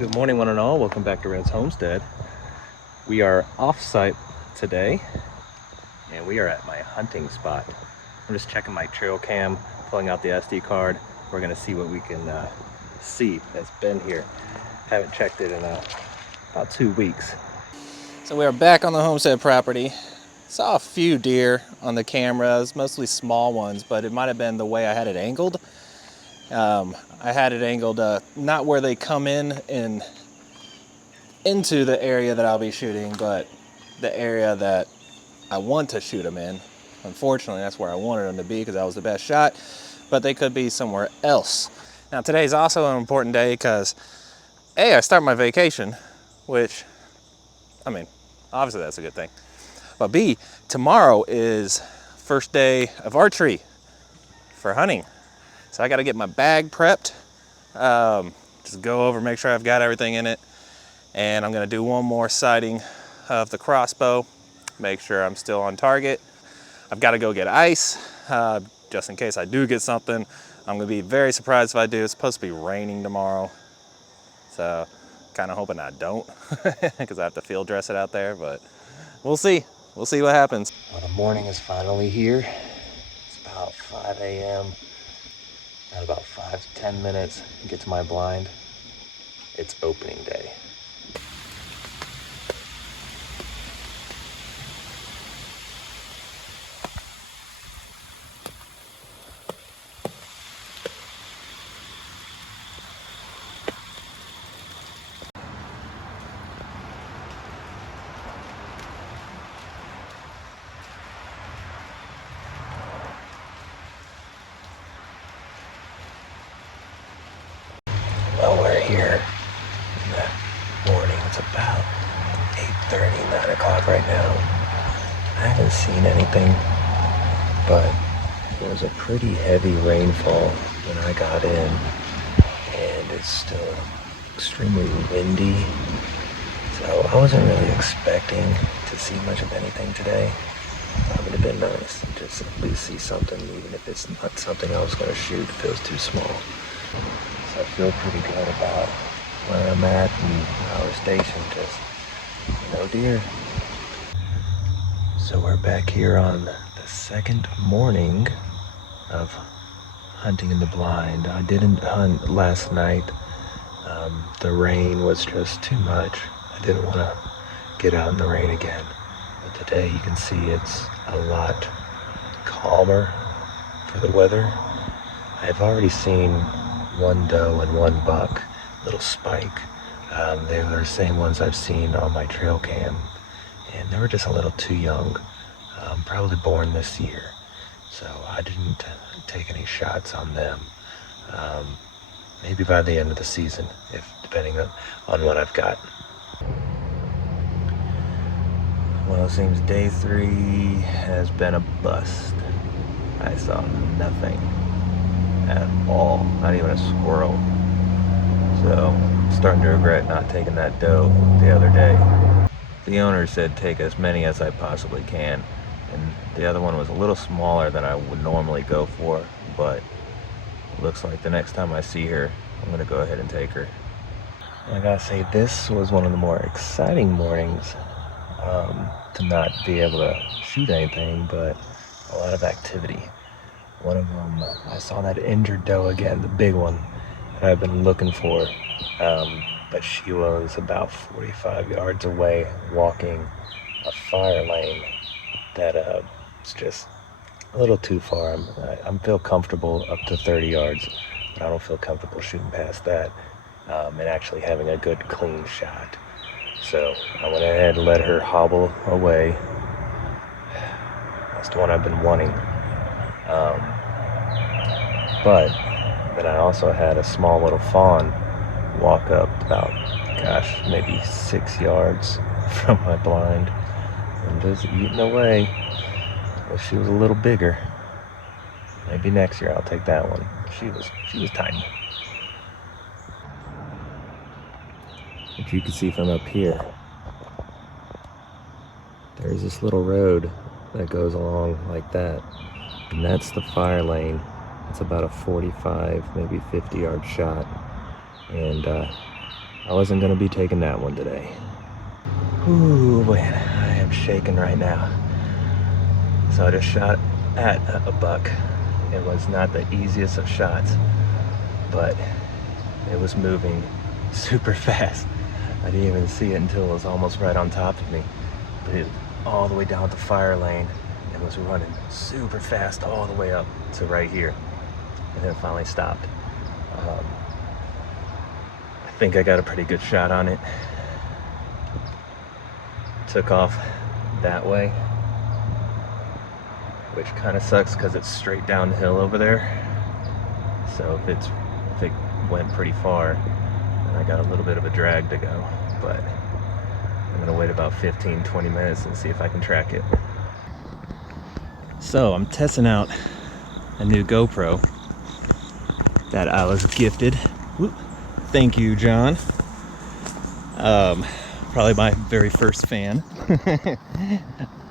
Good morning, one and all. Welcome back to Red's Homestead. We are off-site today, and we are at my hunting spot. I'm just checking my trail cam, pulling out the SD card. We're gonna see what we can see that's been here. Haven't checked it in about 2 weeks. So we are back on the homestead property. Saw a few deer on the cameras, mostly small ones, but it might have been the way I had it angled. I had it angled not where they come in and into the area that I'll be shooting, but the area that I want to shoot them in. Unfortunately, that's where I wanted them to be because that was the best shot, but they could be somewhere else. Now today's also an important day because A, I start my vacation, which, I mean, obviously that's a good thing. But B, tomorrow is first day of archery for hunting. So I got to get my bag prepped, just go over, make sure I've got everything in it. And I'm gonna do one more sighting of the crossbow, make sure I'm still on target. I've got to go get ice, just in case I do get something. I'm gonna be very surprised if I do. It's supposed to be raining tomorrow, so kind of hoping I don't, because I have to field dress it out there, but we'll see. We'll see what happens. Well, the morning is finally here. It's about 5 a.m. At about 5 to 10 minutes, get to my blind. It's opening day. Well, we're here in the morning. It's about 8:30, 9 o'clock right now. I haven't seen anything, but it was a pretty heavy rainfall when I got in, and it's still extremely windy. So I wasn't really expecting to see much of anything today. It would have been nice to just at least see something, even if it's not something I was going to shoot if it was too small. So I feel pretty good about where I'm at and our station, just no deer. So we're back here on the second morning of hunting in the blind. I didn't hunt last night. The rain was just too much. I didn't want to get out in the rain again. But today you can see it's a lot calmer for the weather. I've already seen one doe and one buck, little spike. They were the same ones I've seen on my trail cam, and they were just a little too young, probably born this year. So I didn't take any shots on them. Maybe by the end of the season, depending on what I've got. Well, it seems day 3 has been a bust. I saw nothing at all, not even a squirrel. So I'm starting to regret not taking that doe the other day. The owner said take as many as I possibly can, and the other one was a little smaller than I would normally go for, but it looks like the next time I see her, I'm gonna go ahead and take her. I gotta say, this was one of the more exciting mornings, to not be able to shoot anything, but a lot of activity. One of them, I saw that injured doe again, the big one that I've been looking for, but she was about 45 yards away walking a fire lane that is just a little too far. I feel comfortable up to 30 yards, but I don't feel comfortable shooting past that and actually having a good clean shot. So I went ahead and let her hobble away. That's the one I've been wanting. But then I also had a small little fawn walk up about, maybe 6 yards from my blind and just eating away. Well, she was a little bigger. Maybe next year I'll take that one. She was tiny. If you can see from up here, there's this little road that goes along like that, and that's the fire lane. It's about a 45, maybe 50 yard shot, and I wasn't gonna be taking that one today. Ooh, man, I am shaking right now. So I just shot at a buck. It was not the easiest of shots, but it was moving super fast. I didn't even see it until it was almost right on top of me. But it was all the way down the fire lane and was running super fast all the way up to right here. And then it finally stopped. I think I got a pretty good shot on it. Took off that way, which kind of sucks because it's straight downhill over there. So if it went pretty far, then I got a little bit of a drag to go. But I'm gonna wait about 15-20 minutes and see if I can track it. So I'm testing out a new GoPro that I was gifted. Whoop. Thank you, John. Probably my very first fan.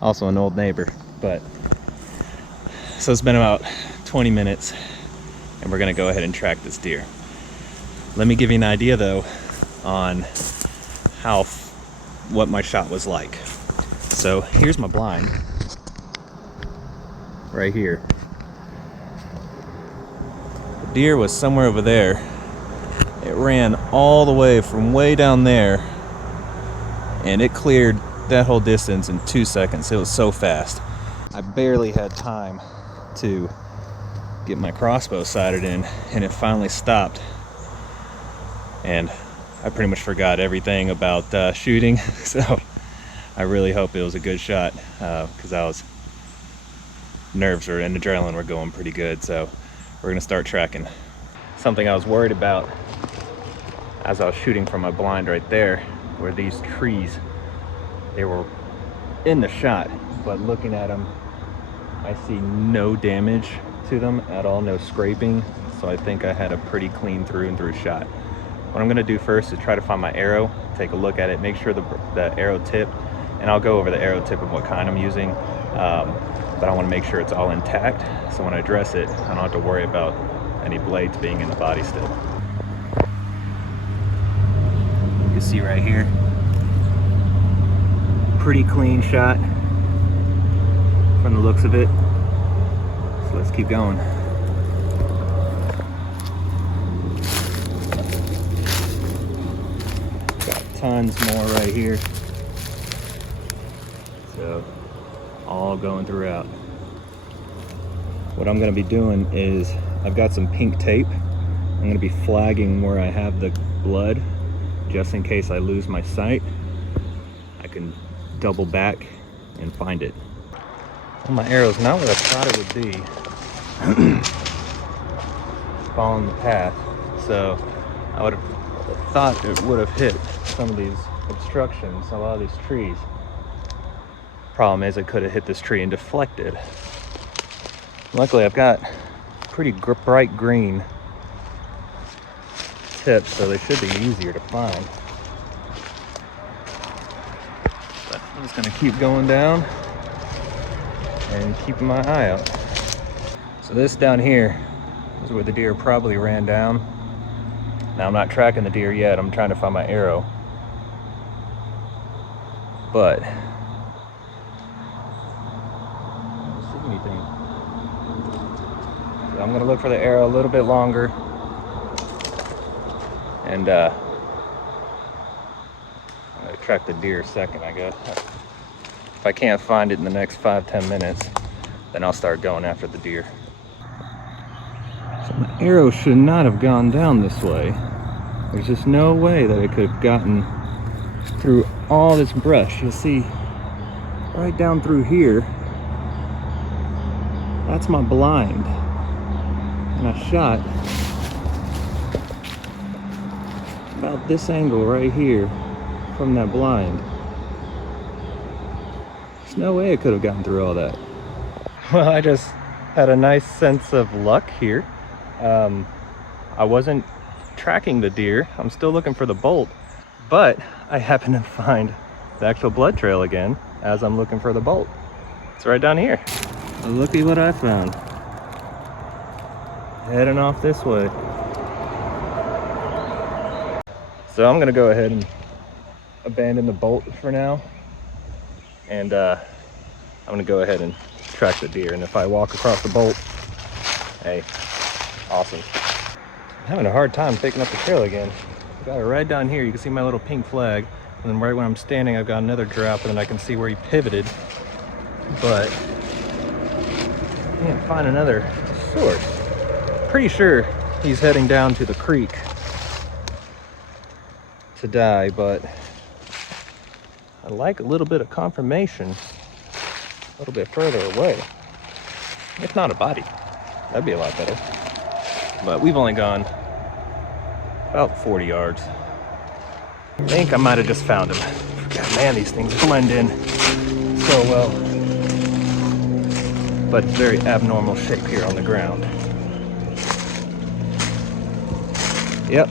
Also an old neighbor. But so it's been about 20 minutes and we're gonna go ahead and track this deer. Let me give you an idea though on what my shot was like. So here's my blind right here. The deer was somewhere over there. It ran all the way from way down there and it cleared that whole distance in 2 seconds. It was so fast. I barely had time to get my crossbow sighted in and it finally stopped. And I pretty much forgot everything about shooting. So I really hope it was a good shot because nerves and adrenaline were going pretty good. So we're gonna start tracking. Something I was worried about as I was shooting from my blind right there were these trees. They were in the shot, but looking at them, I see no damage to them at all, no scraping. So I think I had a pretty clean through and through shot. What I'm gonna do first is try to find my arrow, take a look at it, make sure the arrow tip, and I'll go over the arrow tip and what kind I'm using. But I wanna make sure it's all intact. So when I dress it, I don't have to worry about any blades being in the body still. You can see right here, pretty clean shot from the looks of it. So let's keep going. Got tons more right here. So all going throughout. What I'm gonna be doing is I've got some pink tape. I'm gonna be flagging where I have the blood just in case I lose my sight. I can double back and find it. Well, my arrow's not what I thought it would be. Following the path. So I would have thought it would have hit some of these obstructions, a lot of these trees. Problem is it could have hit this tree and deflected. Luckily I've got pretty bright green tips, so they should be easier to find. But I'm just gonna keep going down and keeping my eye out. So this down here is where the deer probably ran down. Now I'm not tracking the deer yet, I'm trying to find my arrow. But I don't see anything. So I'm gonna look for the arrow a little bit longer. And I'm gonna track the deer second, I guess. If I can't find it in the next 5-10 minutes, then I'll start going after the deer. So my arrow should not have gone down this way. There's just no way that it could have gotten through all this brush. You'll see right down through here, that's my blind. And I shot about this angle right here from that blind. There's no way it could have gotten through all that. Well, I just had a nice sense of luck here. I wasn't tracking the deer. I'm still looking for the bolt, but I happened to find the actual blood trail again as I'm looking for the bolt. It's right down here. Looky what I found. Heading off this way. So I'm gonna go ahead and abandon the bolt for now, and I'm gonna go ahead and track the deer. And if I walk across the bolt, hey, awesome. I'm having a hard time picking up the trail again. I got it right down here. You can see my little pink flag, and then right when I'm standing, I've got another drop, and then I can see where he pivoted, but I can't find another source. Pretty sure he's heading down to the creek to die, but I'd like a little bit of confirmation a little bit further away. If not a body, that'd be a lot better. But we've only gone about 40 yards. I think I might have just found him. God, man, these things blend in so well. But it's very abnormal shape here on the ground. Yep,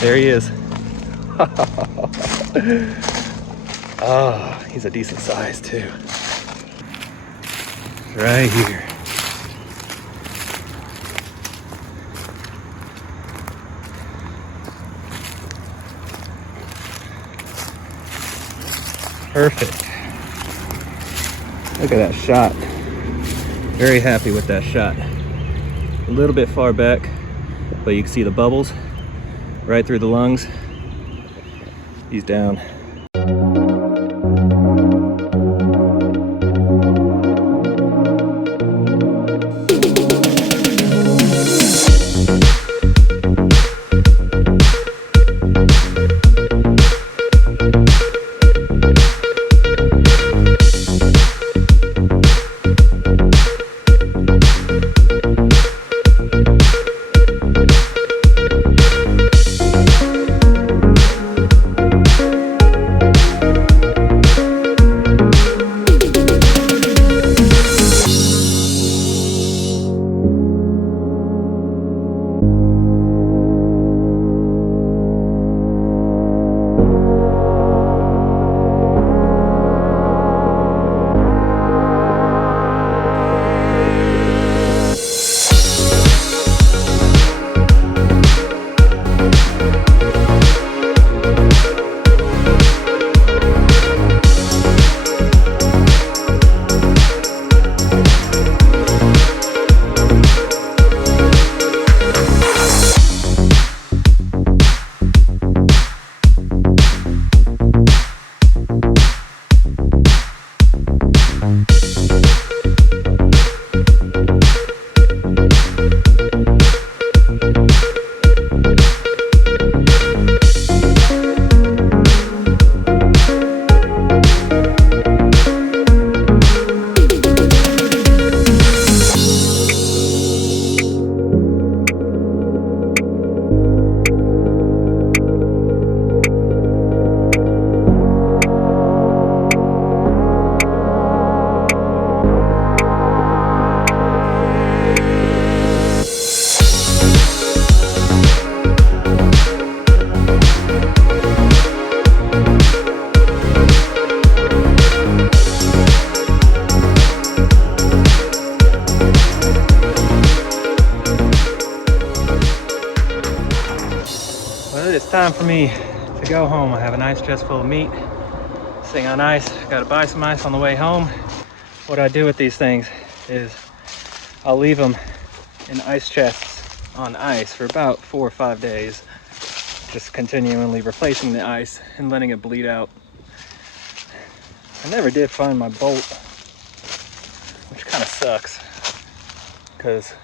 there he is. Oh, he's a decent size too. Right here. Perfect. Look at that shot. Very happy with that shot. A little bit far back, but you can see the bubbles right through the lungs. He's down. It's time for me to go home. I have an ice chest full of meat sitting on ice. Got to buy some ice on the way home. What I do with these things is I'll leave them in ice chests on ice for about 4 or 5 days, just continually replacing the ice and letting it bleed out. I never did find my bolt, which kind of sucks, because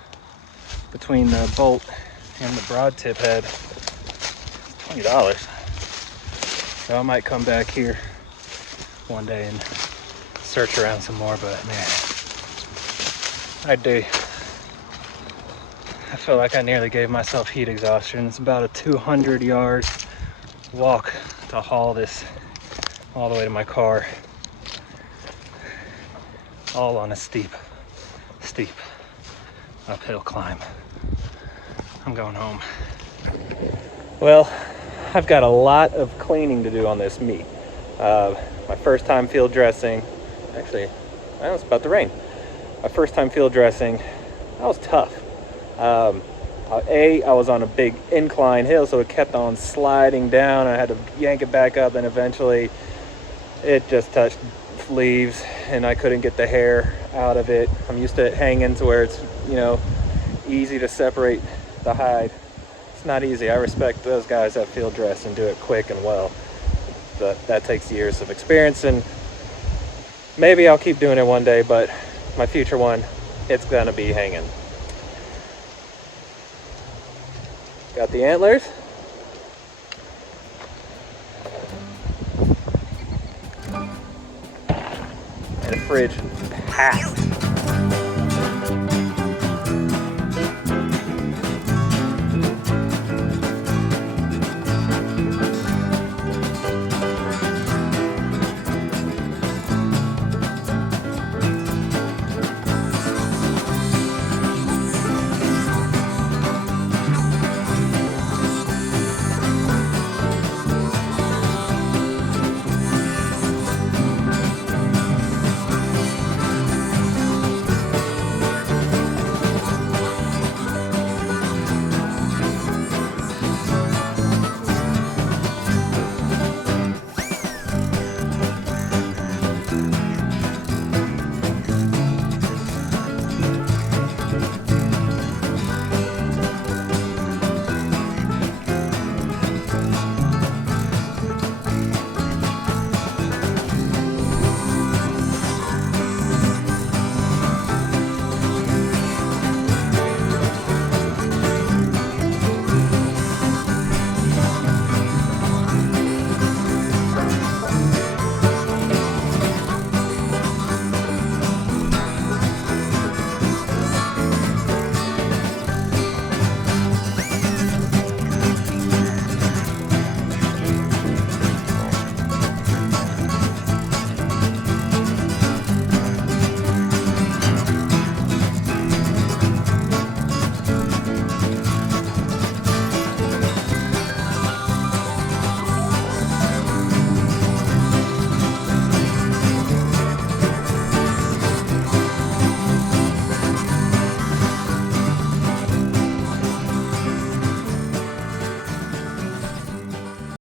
between the bolt and the broad tip head, $20. So I might come back here one day and search around some more, but man, I feel like I nearly gave myself heat exhaustion. It's about a 200-yard walk to haul this all the way to my car, all on a steep uphill climb. I'm going home. Well, I've got a lot of cleaning to do on this meat. My first time field dressing, actually, well, it's about to rain. My first time field dressing, that was tough. I was on a big incline hill, so it kept on sliding down. I had to yank it back up, and eventually it just touched leaves and I couldn't get the hair out of it. I'm used to it hanging to where it's, you know, easy to separate the hide. It's not easy. I respect those guys that field dress and do it quick and well, but that takes years of experience, and maybe I'll keep doing it one day, but my future one, it's gonna be hanging. Got the antlers. And the fridge packed.